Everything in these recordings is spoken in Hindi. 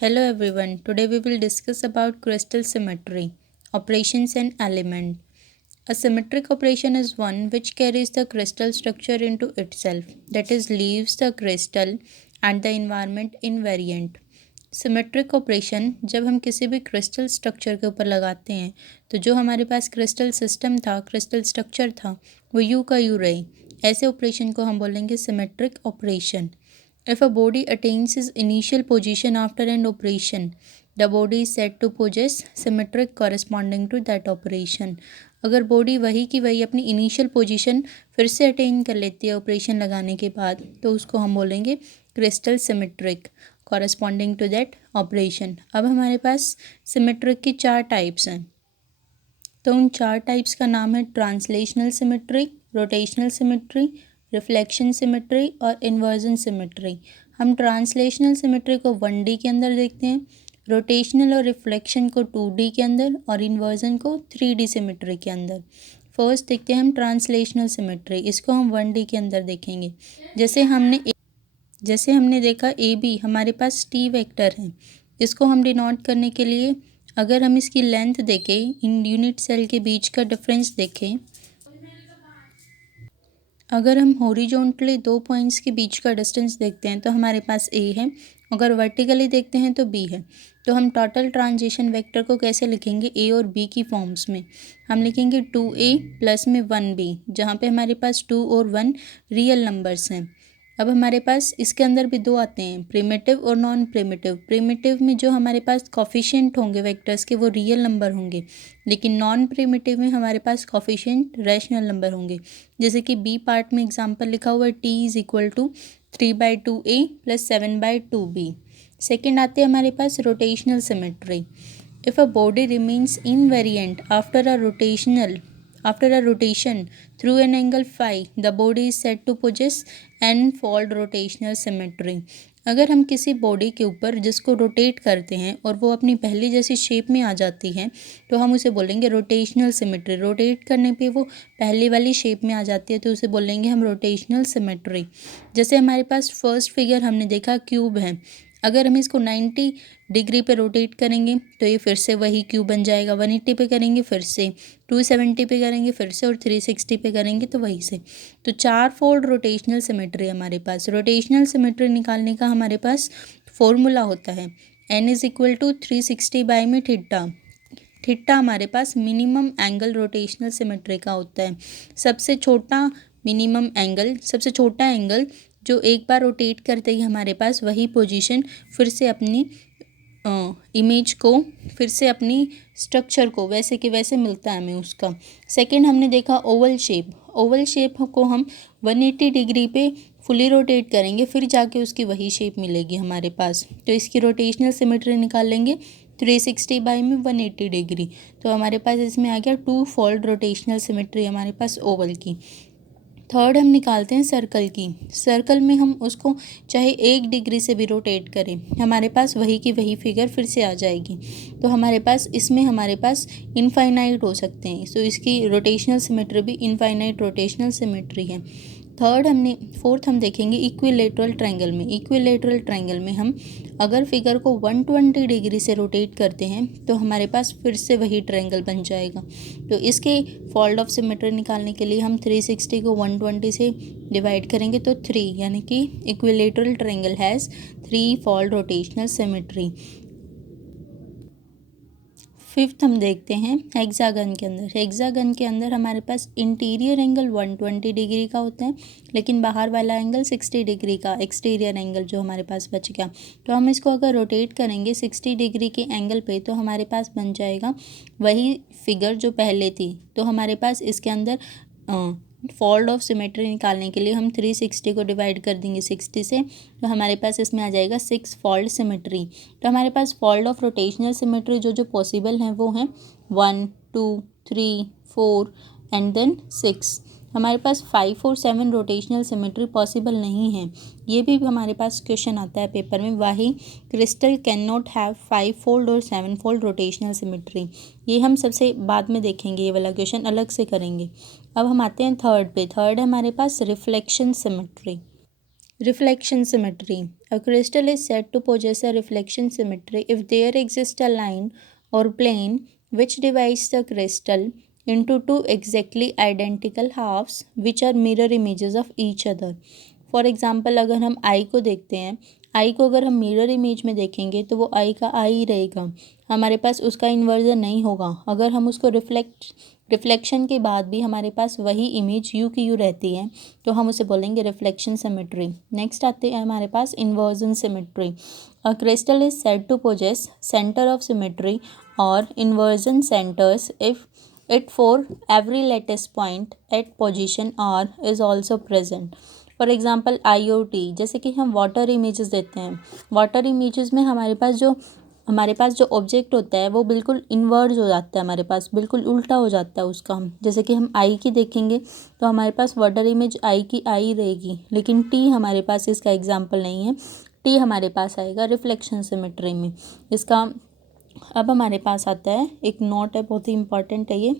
Hello everyone. Today we will discuss about crystal symmetry, operations and element. A symmetric operation is one which carries the crystal structure into itself, that is leaves the crystal and the environment invariant. Symmetric operation जब हम किसी भी क्रिस्टल स्ट्रक्चर के ऊपर लगाते हैं तो जो हमारे पास क्रिस्टल सिस्टम था, क्रिस्टल स्ट्रक्चर था, वो यू का यू रहे। ऐसे ऑपरेशन को हम बोलेंगे symmetric operation. If a body attains its initial position after an operation, the body is said to possess symmetric corresponding to that operation. अगर बॉडी वही की वही अपनी इनिशियल पोजीशन फिर से अटेन कर लेती है ऑपरेशन लगाने के बाद, तो उसको हम बोलेंगे crystal symmetric corresponding to that operation. अब हमारे पास सिमेट्रिक की 4 टाइप्स हैं, तो उन 4 टाइप्स का नाम है translational symmetry, rotational symmetry, reflection symmetry और इन्वर्जन सिमेट्री। हम ट्रांसलेशनल सिमेट्री को 1D के अंदर देखते हैं, रोटेशनल और रिफ्लेक्शन को 2D के अंदर और इन्वर्जन को 3D सिमेट्री के अंदर। फर्स्ट देखते हैं हम ट्रांसलेशनल सिमेट्री, इसको हम 1D के अंदर देखेंगे। जैसे हमने देखा AB हमारे पास T वेक्टर है, इसको हम डिनोट करने के लिए अगर हम इसकी लेंथ देखें, इन यूनिट सेल के बीच का डिफरेंस देखें, अगर हम हॉरिजॉन्टली 2 पॉइंट्स के बीच का डिस्टेंस देखते हैं तो हमारे पास A है, अगर वर्टिकली देखते हैं तो B है। तो हम टोटल ट्रांजिशन वेक्टर को कैसे लिखेंगे? A और B की फॉर्म्स में हम लिखेंगे 2A प्लस में 1B, जहाँ पे हमारे पास 2 और 1 रियल नंबर्स हैं। अब हमारे पास इसके अंदर भी 2 आते हैं, प्रिमिटिव और नॉन प्रिमिटिव। प्रिमिटिव में जो हमारे पास कॉफिशिएंट होंगे वेक्टर्स के वो रियल नंबर होंगे, लेकिन नॉन प्रिमिटिव में हमारे पास कॉफिशिएंट रैशनल नंबर होंगे। जैसे कि बी पार्ट में एग्जांपल लिखा हुआ है T=3/2A + 7/2B। सेकेंड आते हैं हमारे पास rotational symmetry. If a body remains invariant after a rotation through an angle phi, the body is said to possess n-fold rotational symmetry. अगर हम किसी बॉडी के ऊपर जिसको रोटेट करते हैं और वो अपनी पहली जैसी शेप में आ जाती है तो हम उसे बोलेंगे रोटेशनल सिमेट्री। रोटेट करने पे वो पहली वाली शेप में आ जाती है तो उसे बोलेंगे हम रोटेशनल सिमेट्री। जैसे हमारे पास फर्स्ट फिगर हमने देखा क्यूब है, अगर हम इसको 90 डिग्री पे रोटेट करेंगे तो ये फिर से वही क्यूब बन जाएगा, 180 पे करेंगे फिर से, 270 पे करेंगे फिर से और 360 पे करेंगे तो वही से। तो 4 फोल्ड रोटेशनल सिमेट्री हमारे पास। रोटेशनल सिमेट्री निकालने का हमारे पास फॉर्मूला होता है n=360 में थीटा। थीटा हमारे पास मिनिमम एंगल रोटेशनल सिमेट्री का होता है। सबसे छोटा मिनिमम एंगल, सबसे छोटा एंगल जो एक बार रोटेट करते ही हमारे पास वही पोजीशन फिर से अपनी इमेज को, फिर से अपनी स्ट्रक्चर को वैसे के वैसे मिलता है हमें उसका। सेकंड हमने देखा ओवल शेप। ओवल शेप को हम 180 डिग्री पे फुली रोटेट करेंगे फिर जाके उसकी वही शेप मिलेगी हमारे पास। तो इसकी रोटेशनल सिमेट्री निकाल लेंगे 360 में 180 डिग्री। तो हमारे पास इसमें आ गया 2 फोल्ड रोटेशनल सिमेट्री हमारे पास ओवल की। थर्ड हम निकालते हैं सर्कल की। सर्कल में हम उसको चाहे 1 डिग्री से भी रोटेट करें हमारे पास वही की वही फिगर फिर से आ जाएगी। तो हमारे पास इसमें हमारे पास इनफाइनाइट हो सकते हैं, सो इसकी रोटेशनल सिमेट्री भी इनफाइनाइट रोटेशनल सिमेट्री है। फोर्थ हम देखेंगे इक्विलेटरल ट्रायंगल में। इक्विलेटरल ट्रायंगल में हम अगर फिगर को 120 डिग्री से रोटेट करते हैं तो हमारे पास फिर से वही ट्रायंगल बन जाएगा। तो इसके फोल्ड ऑफ सिमेट्री निकालने के लिए हम 360 को 120 से डिवाइड करेंगे तो 3, यानी कि equilateral triangle has 3 fold rotational symmetry. Fifth हम देखते हैं हेक्सागन के अंदर। हेक्सागन के अंदर हमारे पास इंटीरियर एंगल 120 डिग्री का होता है, लेकिन बाहर वाला एंगल 60 डिग्री का, एक्सटीरियर एंगल जो हमारे पास बच गया। तो हम इसको अगर रोटेट करेंगे 60 डिग्री के एंगल पे तो हमारे पास बन जाएगा वही फिगर जो पहले थी। तो हमारे पास इसके अंदर फोल्ड ऑफ सिमेट्री निकालने के लिए हम 360 को डिवाइड कर देंगे 60 से, तो हमारे पास इसमें आ जाएगा 6 फोल्ड सिमेट्री। तो हमारे पास फोल्ड ऑफ रोटेशनल सिमेट्री जो पॉसिबल हैं वो हैं 1, 2, 3, 4 एंड देन 6। हमारे पास 5 और 7 रोटेशनल सिमेट्री पॉसिबल नहीं है। ये भी हमारे पास क्वेश्चन आता है पेपर में, वाही crystal can not have 5 fold और 7 फोल्ड रोटेशनल सिमेट्री। ये हम सबसे बाद में देखेंगे, ये वाला क्वेश्चन अलग से करेंगे। अब हम आते हैं थर्ड पे। थर्ड है हमारे पास reflection symmetry. Reflection symmetry. A crystal is said to possess a reflection symmetry if there exists a line or plane which divides the crystal into two exactly identical halves which are mirror images of each other. For example अगर हम आई को देखते हैं, आई को अगर हम मिरर इमेज में देखेंगे तो वो आई का आई ही रहेगा, हमारे पास उसका इन्वर्जन नहीं होगा। अगर हम उसको रिफ्लेक्शन के बाद भी हमारे पास वही इमेज यू की यू रहती है तो हम उसे बोलेंगे रिफ्लेक्शन सिमेट्री। नेक्स्ट आते हैं हमारे पास inversion symmetry. A crystal is said to possess centre of symmetry और inversion centres if it for every lattice point at position r is also present। For example IoT, जैसे कि हम वाटर इमेजेस देते हैं, वाटर इमेजेस में हमारे पास जो ऑब्जेक्ट होता है वो बिल्कुल इन्वर्स हो जाता है, हमारे पास बिल्कुल उल्टा हो जाता है उसका। जैसे कि हम आई की देखेंगे तो हमारे पास वाटर इमेज आई की आई रहेगी, लेकिन टी हमारे पास इसका एग्जाम्पल नहीं है। टी हमारे पास आएगा रिफ्लेक्शन सिमेट्री में इसका। अब हमारे पास आता है एक नोट है, बहुत ही इंपॉर्टेंट है ये।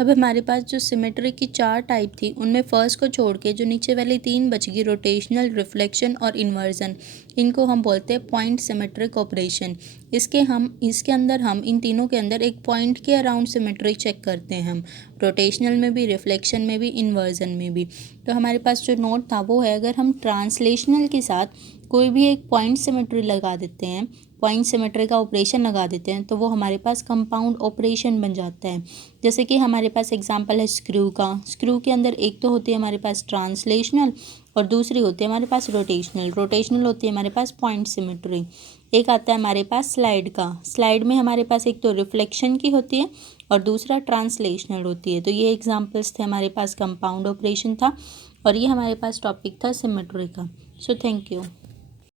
अब हमारे पास जो सिमेट्री की 4 टाइप थी उनमें फर्स्ट को छोड़ के जो नीचे वाली 3 बच गई, रोटेशनल, रिफ्लेक्शन और इन्वर्जन, इनको हम बोलते हैं पॉइंट सिमेट्रिक ऑपरेशन। इसके अंदर हम इन तीनों के अंदर एक पॉइंट के अराउंड सिमेट्री चेक करते हैं, हम रोटेशनल में भी, रिफ्लेक्शन में भी, इन्वर्जन में भी। तो हमारे पास जो नोट था वो है, अगर हम ट्रांसलेशनल के साथ कोई भी एक पॉइंट सिमेट्री लगा देते हैं, पॉइंट सिमेट्री का ऑपरेशन लगा देते हैं तो वो हमारे पास कंपाउंड ऑपरेशन बन जाता है। जैसे कि हमारे पास एग्जांपल है स्क्रू का। स्क्रू के अंदर एक तो होती है हमारे पास ट्रांसलेशनल और दूसरी होती है हमारे पास रोटेशनल होती है हमारे पास पॉइंट सिमेट्री। एक आता है हमारे पास स्लाइड का। स्लाइड में हमारे पास एक तो रिफ्लेक्शन की होती है और दूसरा ट्रांसलेशनल होती है। तो ये एग्जाम्पल्स थे, हमारे पास कंपाउंड ऑपरेशन था और ये हमारे पास टॉपिक था सिमेट्री का। So thank you.